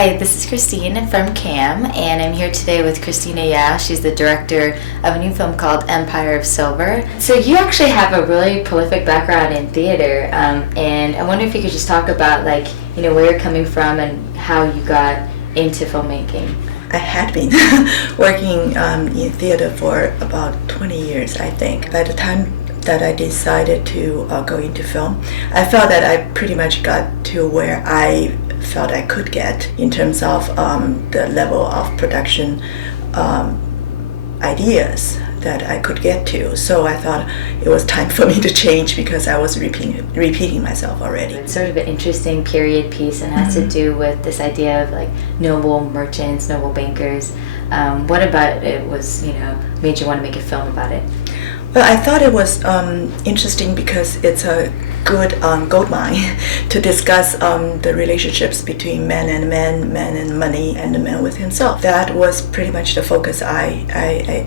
Hi, this is Christine from CAM, and I'm here today with Christina Yao. She's the director of a new film called Empire of Silver. So you actually have a really prolific background in theater, and I wonder if you could just talk about where you're coming from and how you got into filmmaking. I had been working in theater for about 20 years, I think. By the time that I decided to go into film, I felt that I pretty much got to where I felt I could get in terms of the level of production ideas that I could get to. So I thought it was time for me to change because I was repeating myself already. It's sort of an interesting period piece and has to do with this idea of noble merchants, noble bankers. What about it was, made you want to make a film about it? Well, I thought it was interesting because it's a good gold mine to discuss the relationships between man and money, and the man with himself. That was pretty much the focus I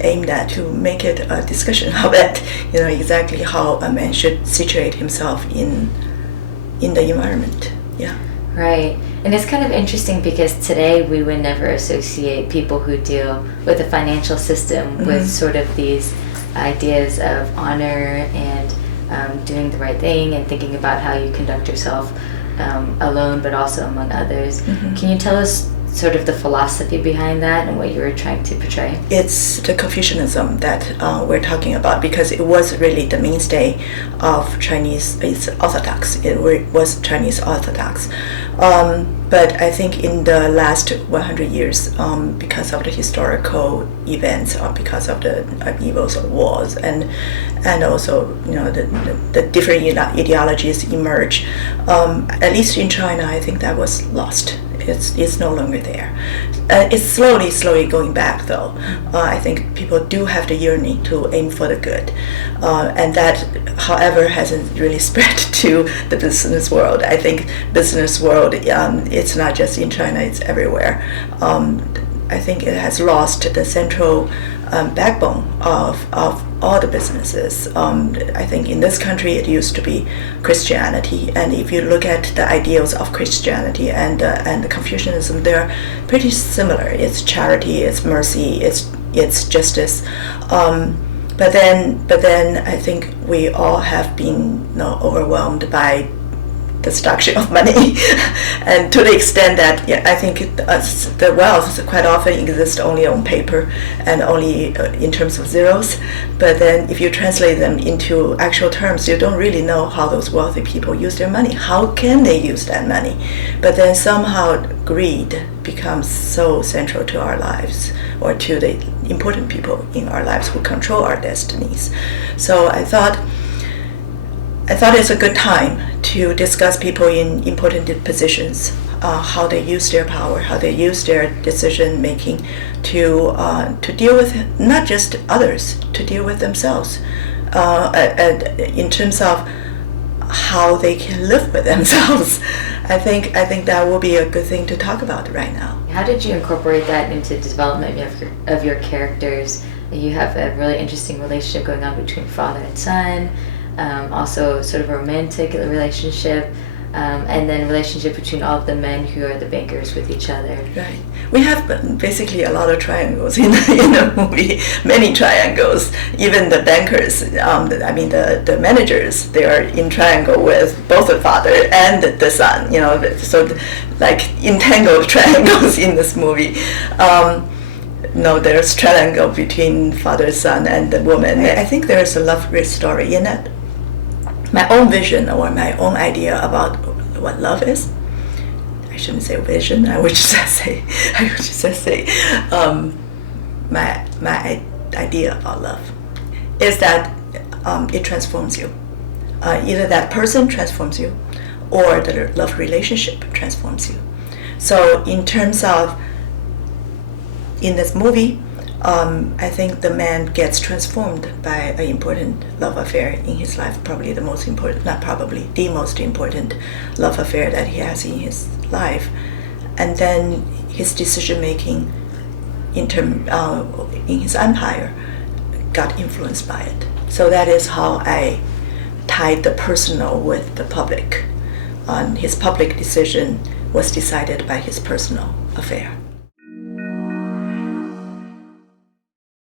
aimed at, to make it a discussion of it, exactly how a man should situate himself in the environment. Yeah. Right. And it's kind of interesting because today we would never associate people who deal with the financial system with sort of these ideas of honor and doing the right thing and thinking about how you conduct yourself alone but also among others. Can you tell us sort of the philosophy behind that and what you were trying to portray? It's the Confucianism that we're talking about, because it was really the mainstay of Chinese. It's Orthodox. It was Chinese Orthodox. But I think in the last 100 years, because of the historical events, or because of the evils of wars, and also the different ideologies emerge, at least in China, I think that was lost. It's no longer there. It's slowly going back, though. I think people do have the yearning to aim for the good, and that, however, hasn't really spread to the business world. I think business world, it's not just in China; it's everywhere. I think it has lost the central backbone of all the businesses. I think in this country it used to be Christianity, and if you look at the ideals of Christianity and the Confucianism, they're pretty similar. It's charity, it's mercy, it's justice. But then I think we all have been overwhelmed by the seduction of money, and to the extent that I think the wealth quite often exists only on paper and only in terms of zeros. But then if you translate them into actual terms, you don't really know how those wealthy people use their money. How can they use that money? But then somehow greed becomes so central to our lives, or to the important people in our lives who control our destinies. So I thought it's a good time to discuss people in important positions, how they use their power, how they use their decision making to deal with not just others, to deal with themselves, in terms of how they can live with themselves. I think that will be a good thing to talk about right now. How did you incorporate that into the development of your characters? You have a really interesting relationship going on between father and son. Also sort of a romantic relationship, and then relationship between all of the men who are the bankers with each other. Right. We have basically a lot of triangles in the movie, many triangles. Even the bankers, the managers, they are in triangle with both the father and the son, so like entangled triangles in this movie. No, there's triangle between father, son, and the woman. I think there's a love story in it. My own vision, or my own idea about what love is. I shouldn't say vision. I would just say my idea about love is that it transforms you. Either that person transforms you, or the love relationship transforms you. So in terms of in this movie, I think the man gets transformed by an important love affair in his life, probably the most important love affair that he has in his life. And then his decision making in his empire got influenced by it. So that is how I tied the personal with the public. his public decision was decided by his personal affair.